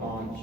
5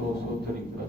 253।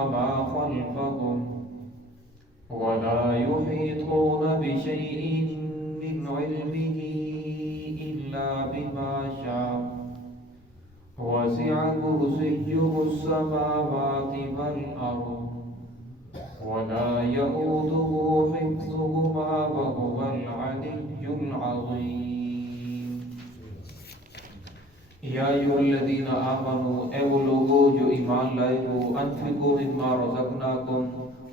وما خلفهم ولا يحيطون بشيء من علمه إلا بما شاء وسع كرسيه السماوات والأرض ولا يؤوده حفظهما وهو العلي العظيم یا ایھا الذین آمنوا، اے وہ لوگو جو ایمان لائے ہو، انفقوا مما رزقناکم،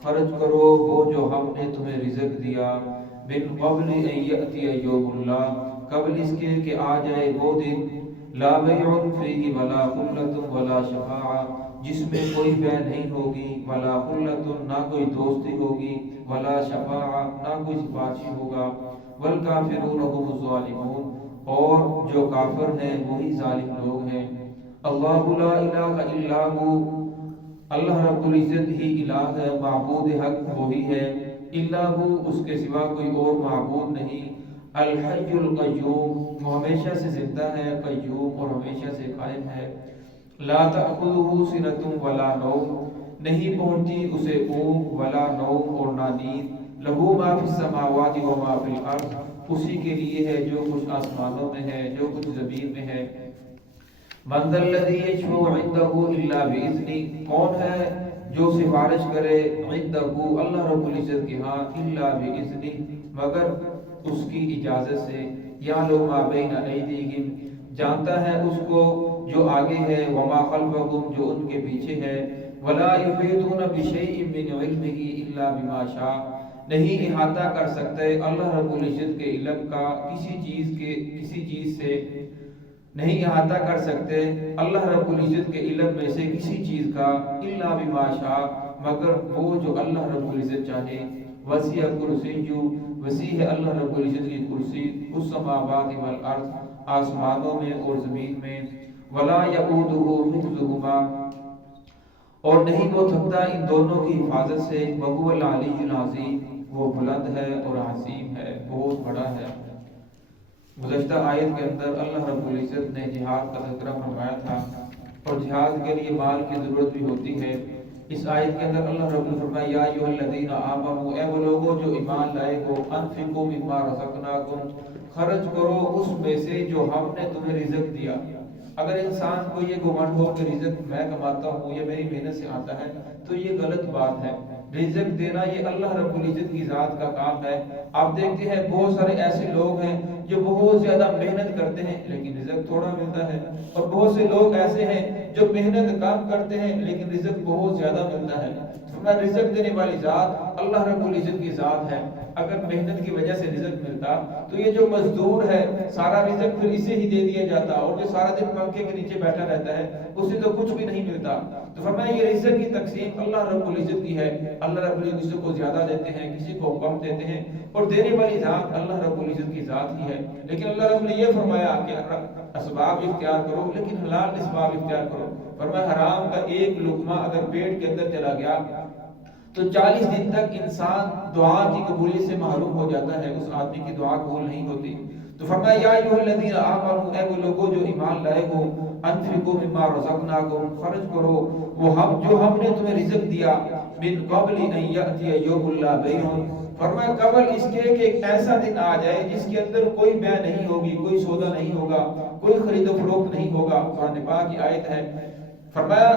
خرچ کرو وہ جو ہم نے تمہیں رزق دیا، من قبل ان یأتی یوم اللہ، قبل اس کے کہ آ جائے وہ دن، لا بیع فیہ ولا خلۃ ولا شفاعہ، جس میں کوئی بیع نہیں ہوگی، ولا خلۃ نہ کوئی دوستی ہوگی، ولا شفاعہ نہ کوئی سفارشی ہوگا، والکافرون هم الظالمون، اور جو کافر ہیں وہی ظالم لوگ ہیں۔ اللہ لا الہ الا ہو، اللہ رب العزت ہی الہ ہے، معبود حق وہی ہے، الا ہو اس کے سوا کوئی اور معبود نہیں، الحی القیوم وہ ہمیشہ سے زندہ ہے، قیوم اور ہمیشہ سے قائم ہے، لا تأخذہ سنۃ ولا نوم، نہیں پہنچی اسے اونگ ولا نوم اور نہ نیند، لہو ما فی السماوات و ما فی الارض، اسی کے لیے ہے جو کچھ آسمانوں میں ہے، جو کچھ زمین میں ہے۔ من ذا الذی یشفع عندہ الا باذنہ، کون ہے جو سفارش کرے عندہ اللہ رب العزت کے ہاں، الا باذنہ مگر اس کی اجازت سے، یعلم ما بین ایدیہم جانتا ہے اس کو جو آگے ہے، وما خلفہم جو ان کے پیچھے ہے، ولا یحیطون بشیء من علمہ الا بما شاء نہیں احاطہ کر سکتے اللہ رب العزت کے علم کا کسی چیز سے نہیں احاطہ کر سکتے اللہ رب العزت کے علم میں سے کسی چیز کا، الا بما شاء مگر وہ جو اللہ رب العزت چاہے، وسیع کرسیہ وسیع ہے اللہ رب العزت کی کرسی، السماوات والارض آسمانوں میں اور زمین میں، ولا یؤودہ حفظہما اور نہیں وہ تھکتا ان دونوں کی حفاظت سے، وہو العلی العظیم وہ بلند ہے اور عظیم ہے، بہت بڑا ہے۔ گزشتہ آیت کے اندر اللہ رب العزت نے جہاد کا تذکرہ فرمایا تھا اور جہاد کے لیے مال کی ضرورت بھی ہوتی ہے۔ اس آیت کے اندر اللہ رب العزت فرمایا یا ایھا الذین آمنوا، اے وہ لوگو جو ایمان لائے ہو، انفقوا مما رزقناکم خرچ کرو اس میں سے جو ہم نے تمہیں رزق دیا۔ اگر انسان کو یہ گمان ہو کہ رزق میں کماتا ہوں یا میری محنت سے آتا ہے تو یہ غلط بات ہے۔ رزق دینا یہ اللہ رب العزت کی ذات کا کام ہے۔ آپ دیکھتے ہیں بہت سارے ایسے لوگ ہیں جو بہت زیادہ محنت کرتے ہیں لیکن رزق تھوڑا ملتا ہے، اور بہت سے لوگ ایسے ہیں جو محنت کم کرتے ہیں لیکن رزق بہت زیادہ ملتا ہے۔ رزق دینے والی ذات اللہ رب العزت کی ذات ہے۔ اگر محنت کی وجہ سے رزق ملتا تو یہ جو مزدور ہے سارا رزق پھر اسے ہی دے دیا جاتا، اور جو سارا دن پنکھے کے نیچے بیٹھا رہتا ہے اسے تو کچھ بھی نہیں ملتا۔ تو فرمایا یہ رزق کی تقسیم اللہ رب العزت کی ہے، اللہ رب العزت کسی کو زیادہ دیتے ہیں کسی کو کم دیتے ہیں، اور دینے والی ذات اللہ رب العزت کی ذات ہی ہے۔ لیکن اللہ رب نے یہ فرمایا کہ اسباب اختیار کرو لیکن حلال اسباب اختیار کرو۔ فرمایا حرام کا ایک لقمہ اگر پیٹ کے اندر چلا گیا تو 40 دن تک انسان دعا کی قبولیت سے محروم ہو جاتا ہے، اس آدمی کی دعا قبول نہیں ہوتی۔ تو فرمایا یا ایھا الذین آمنوا، اے وہ لوگو جو ایمان لائے ہو، انفقوا مما رزقناکم خرچ کرو وہ جو ہم نے تمہیں رزق دیا، من قبل ان یأتی یوم لا بیع، فرمایا قبل اس کے کہ ایک ایسا دن آ جائے جس کے اندر کوئی بیع نہیں ہوگی، کوئی سودا نہیں ہوگا، کوئی خرید و فروخت نہیں ہوگا۔ قرآن پاک کی آیت ہے، فرمایا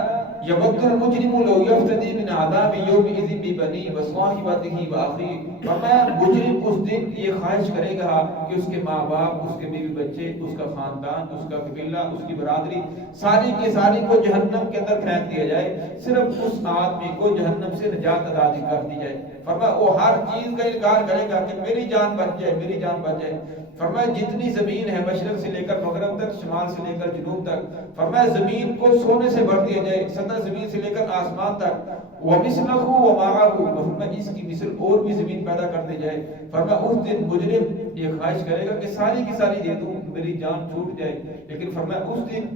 یود المجرم لو یفتدی من عذاب یومئذ ببنیہ وصاحبتہ واخیہ، فرمایا مجرم اس دن یہ خواہش کرے گا کہ اس کے ماں باپ، اس کے بیوی بچے، اس کا خاندان، اس کا قبیلہ، اس کی برادری ساری کی ساری کو جہنم کے اندر پھینک دیا جائے، صرف اس آدمی کو جہنم سے نجات عطا کر دی جائے۔ فرمایا وہ ہر چیز کا انکار کرے گا کہ میری جان بچ جائے، میری جان بچ جائے۔ فرمایا جتنی زمین ہے مشرق سے لے کر مغرب تک، شمال سے لے کر جنوب تک، فرمایا زمین کو سونے سے بھر دیا جائے، سطح زمین سے لے کر آسمان تک، وَمِثْلَهُ وَمَعَهُ، فرمایا اس کی مثل اور بھی زمین پیدا کر دی جائے۔ فرمایا اس دن مجرم یہ خواہش کرے گا کہ ساری کی ساری دے دوں، میری جان چھوٹ جائے، لیکن فرمایا اس دن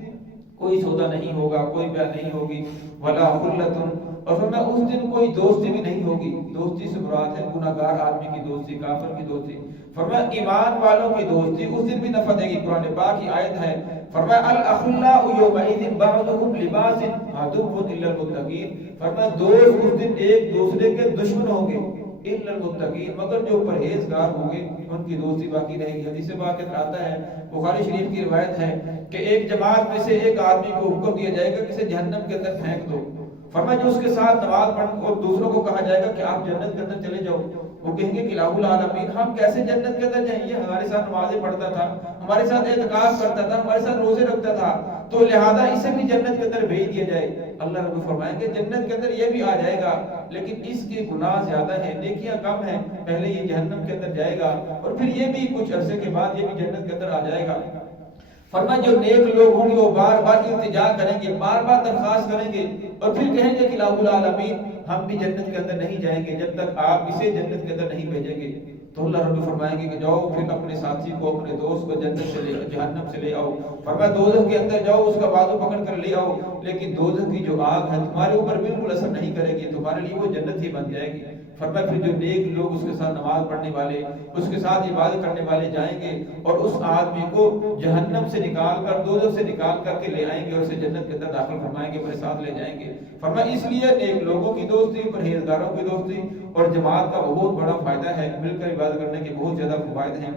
کوئی سودا نہیں ہوگا، کوئی بیع نہیں ہوگی، وَلَا خُلَّةٌ، اور فرمایا اس دن کوئی دوستی بھی نہیں ہوگی۔ دوستی سے مراد ہے گناہگار آدمی کی دوستی، کافر کی دوستی۔ فرمایا ایمان والوں کی دوستی اس دن بھی نفع دے گی. قرآن پاک کی آیت ہے. فرمایا الاخلاء یومئذ بعضهم لبعض عدو الا المتقین. فرمایا دوست اس دن ایک دوسرے کے دشمن ہوں گے الا المتقین، مگر جو پرہیزگار ہوں گے ان کی دوستی باقی رہے گی. حدیث پاک میں آتا ہے، بخاری شریف کی روایت ہے کہ ایک جماعت میں سے ایک آدمی کو حکم دیا جائے گا کہ اسے جہنم کے اندر پھینک دو. فرمایا جو اس کے ساتھ نماز پڑھ اور دوسروں کو کہا جائے گا کہ آپ جنت کے اندر چلے جاؤ، وہ کہیں گے کہ الہ العالمین ہم کیسے جنت کے اندر جائیں، یہ ہمارے ساتھ نمازیں پڑھتا تھا، ہمارے ساتھ اعتکاف کرتا تھا، ہمارے ساتھ روزے رکھتا تھا، تو لہذا اسے بھی جنت کے اندر بھیج دیا جائے. اللہ رب فرمائیں گے جنت کے اندر یہ بھی آ جائے گا، لیکن اس کے گناہ زیادہ ہیں، نیکیاں کم ہیں، پہلے یہ جہنم کے اندر جائے گا اور پھر یہ بھی کچھ عرصے کے بعد یہ بھی جنت کے اندر آ جائے گا. فرمایا جو نیک لوگ ہوں گے وہ بار بار التجا کریں گے، بار بار درخواست کریں گے اور پھر کہیں گے کہ الہ العالمین ہم بھی جنت کے اندر نہیں جائیں گے جب تک آپ اسے جنت کے اندر نہیں بھیجیں گے. تو اللہ رب فرمائیں گے کہ جاؤ پھر اپنے ساتھی کو، اپنے دوست کو جنت سے لے جہنم سے لے آؤ. فرمایا دوزخ کے اندر جاؤ، اس کا بازو پکڑ کر لے آؤ، لیکن دوزخ کی جو آگ ہے تمہارے اوپر بالکل اثر نہیں کرے گی، تمہارے لیے وہ جنت ہی بن جائے گی. فرمایا پھر جو نیک لوگ اس کے ساتھ نماز پڑھنے والے، اس کے ساتھ عبادت کرنے والے جائیں گے اور اس آدمی کو جہنم سے نکال کر، دوزخ سے نکال کر کے لے آئیں گے اور اسے جنت کے اندر داخل فرمائیں گے، اپنے ساتھ لے جائیں گے. فرمایا اس لیے نیک لوگوں کی دوستی، پرہیزگاروں کی دوستی اور جماعت کا بہت بڑا فائدہ ہے، مل کر عبادت کرنے کے بہت زیادہ فوائد ہیں.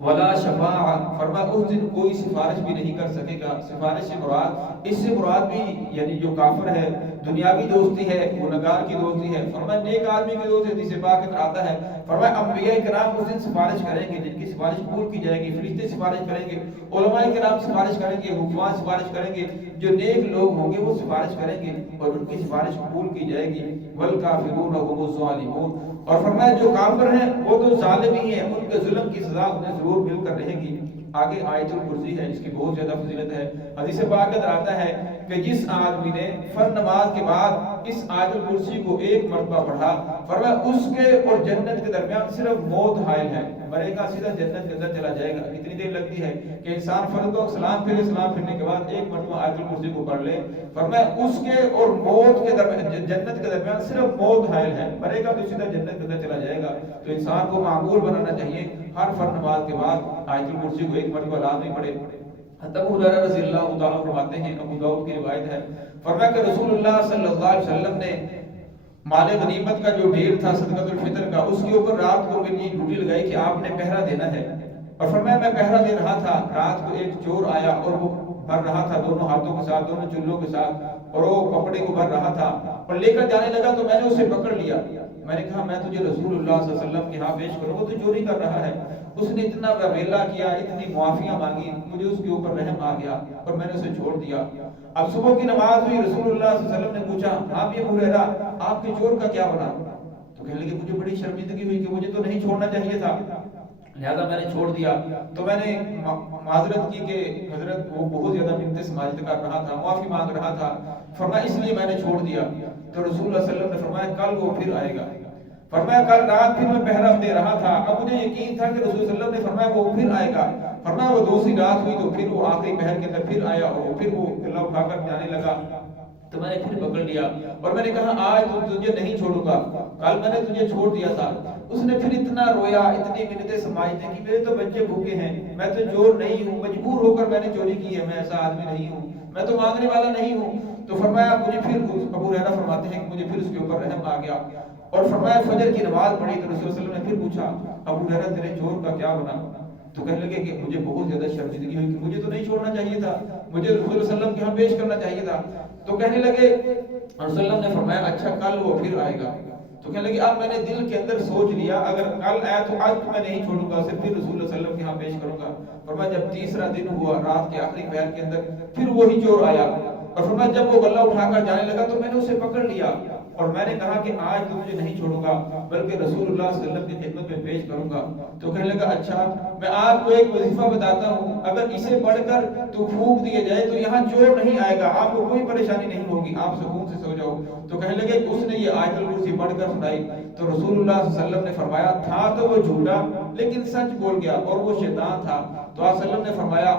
ولا شفاعہ، فرمایا اس دن کوئی سفارش بھی نہیں کر سکے گا. سفارش سے مراد، اس سے مراد بھی یعنی جو کافر ہے دنیاوی دوستی ہے، گنہگار کی دوستی ہے. فرمایا نیک آدمی کی دوستی حدیث پاک میں آتا ہے. فرمایا انبیاء کرام اس دن سفارش کریں گے، جن کی سفارش قبول کی جائے گی، فرشتے سفارش کریں گے، علماء کرام سفارش کریں گے، حکماں سفارش کریں گے، جو نیک لوگ ہوں گے وہ سفارش کریں گے اور ان کی سفارش قبول کی جائے گی. والکافرون هم الظالمون، اور فرمایا جو کافر ہیں وہ تو ظالم ہی ہیں، ان کے ظلم کی سزا انہیں ضرور مل کر رہے گی. آگے آیت الکرسی ہے، اس کی بہت زیادہ فضیلت ہے. حدیث پاک میں آتا ہے کہ جس آدمی نے فرض نماز کے بعد اس آیت الکرسی کو ایک مرتبہ پڑھا، فرمایا اس کے اور جنت کے درمیان صرف موت حائل ہے، مرے گا سیدھا جنت کے اندر چلا جائے گا. کتنی دیر لگتی ہے کہ انسان فرض کو سلام پھرنے کے بعد ایک مرتبہ آیت الکرسی کو پڑھ لے. فرمایا اس کے اور موت کے درمیان، جنت کے درمیان صرف موت حائل ہے، مرے گا تو سیدھا جنت کے اندر چلا جائے گا. تو انسان کو معمول بنانا چاہیے ہر فرض نماز کے بعد آیت الکرسی کو ایک مرتبہ لازمی پڑھے. ابو ہریرہ رضی اللہ تعالیٰ فرماتے ہیں، ابو داؤد کی روایت ہے، فرمایا کہ رسول اللہ صلی اللہ علیہ وسلم نے مال غنیمت کا جو ڈھیر تھا صدقۃ الفطر کا، اس کے اوپر رات کو میری ڈیوٹی لگائی کہ آپ نے پہرا دینا ہے. اور فرمایا میں پہرا دے رہا تھا، رات کو ایک چور آیا اور وہ بھر رہا تھا دونوں ہاتھوں کے ساتھ، دونوں چلوں کے ساتھ، اور وہ کپڑے کو بھر رہا تھا اور لے کر جانے لگا تو میں نے اسے پکڑ لیا. میں نے کہا میں تجھے رسول اللہ صلی اللہ علیہ وسلم کے ہاں پیش کروں گا، تو چوری کر رہا ہے. اس نے اتنا ویلا کیا، اتنی معافیاں مانگی، مجھے اس کے اوپر رحم آ گیا اور میں نے اسے چھوڑ دیا. اب صبح کی نماز ہوئی، رسول اللہ صلی اللہ علیہ وسلم نے پوچھا آپ یہ ابو ہریرہ آپ کے چور کا کیا بنا؟ تو کہنے لگے مجھے بڑی شرمندگی ہوئی کہ مجھے تو نہیں چھوڑنا چاہیے تھا، لہذا میں نے چھوڑ دیا. تو میں نے معذرت کی کہ حضرت وہ بہت زیادہ منت سماجت کر رہا تھا، معافی مانگ رہا تھا، فرمایا اس لیے میں نے چھوڑ دیا. تو رسول اللہ صلی اللہ علیہ وسلم نے فرمایا کل وہ پھر آئے گا. فرمایا کل رات پھر میں پہرا دے رہا تھا، اب مجھے یقین تھا کہ رسول صلی اللہ علیہ وسلم نے فرمایا وہ پھر آئے گا. فرمایا وہ دوسری رات ہوئی تو پھر وہ آخری پہر کے اندر پھر آیا اور پھر وہ گلا اٹھا کر جانے لگا. تو میں نے پھر پکڑ لیا اور میں نے کہا آج تو تجھے نہیں چھوڑوں گا، کل میں نے تجھے چھوڑ دیا تھا. اس نے پھر اتنا رویا، اتنی منتیں سماجنے کی میرے تو بچے بھوکے ہیں، میں تو چور نہیں ہوں، مجبور ہو کر میں نے چوری کی ہے، میں ایسا آدمی نہیں ہوں، میں تو مانگنے والا نہیں ہوں. تو فرمایا مجھے پھر ابو ہریرہ فرماتے ہیں کہ مجھے پھر اس کے اوپر رحم آ گیا اور فرمایا فجر کی نماز پڑھی تو رسول صلی اللہ علیہ وسلم نے پھر پوچھا ابو ہریرہ تیرے چور کا کیا بنا؟ تو کہنے لگے کہ مجھے بہت زیادہ شرمندگی ہوئی کہ مجھے تو نہیں چھوڑنا چاہیے تھا، مجھے رسول صلی اللہ علیہ وسلم کے ہاں پیش کرنا چاہیے تھا. تو کہنے لگے رسول اللہ علیہ وسلم نے فرمایا اچھا کل وہ پھر آئے گا. تو کہنے لگے اب میں نے دل کے اندر سوچ لیا اگر کل آیا تو آج تو میں نہیں چھوڑوں گا، صرف پھر رسول اللہ صلی اللہ علیہ وسلم کے ہاں پیش کروں گا. فرمایا جب تیسرا دن ہوا، رات کے آخری پہر کے اندر پھر وہی چور آیا اور فرمایا جب وہ غلہ اٹھا کر جانے لگا تو میں نے اسے پکڑ لیا اور میں نے کہا کہ آج تو مجھے نہیں چھوڑوں گا بلکہ رسول اللہ صلی اللہ علیہ وسلم کی خدمت میں پیش کروں گا. تو کہنے لگا اچھا میں آپ کو ایک وظیفہ بتاتا ہوں، اگر اسے پڑھ کر تو پھونک دیا جائے تو یہاں چور نہیں آئے گا، آپ کو کوئی پریشانی نہیں ہوگی، آپ سکون سے سو جاؤ. تو کہنے لگے اس نے یہ آیت الکرسی پڑھ کر سنائی تو رسول اللہ صلی اللہ علیہ وسلم نے فرمایا تھا تو وہ جھوٹا لیکن سچ بول گیا اور وہ شیطان تھا. تو آپ صلی اللہ علیہ وسلم نے فرمایا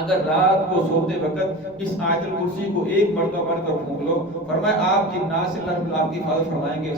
اگر رات کو سوتے وقت اس آیت الکرسی کو ایک مرتبہ پڑھ کر پھونک لو، فرمایا آپ جنات سے اللہ آپ کی حفاظت فرمائیں گے،